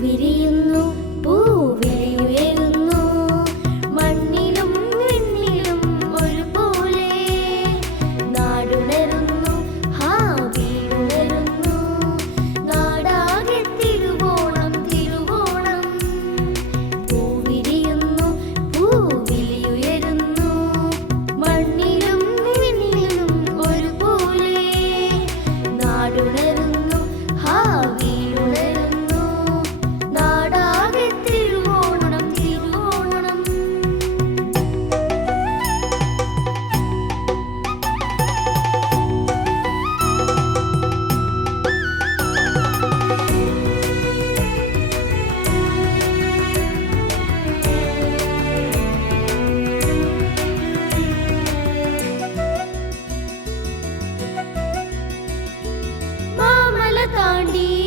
വിരിയുന്നു പൂവിരിയുയരുന്നു. മണ്ണിലും വെണ്ണിലും ഒരുപോലെ നാടുണരുന്നു ഹാ വീടുണരുന്നു. നാടാകെ തിരുവോണം തിരുവോണം. പൂവിരിയുന്നു പൂവിലിയുയരുന്നു. മണ്ണിലും വെണ്ണിലും ഒരുപോലെ നാടുണ Wendy.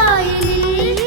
கோயிலில்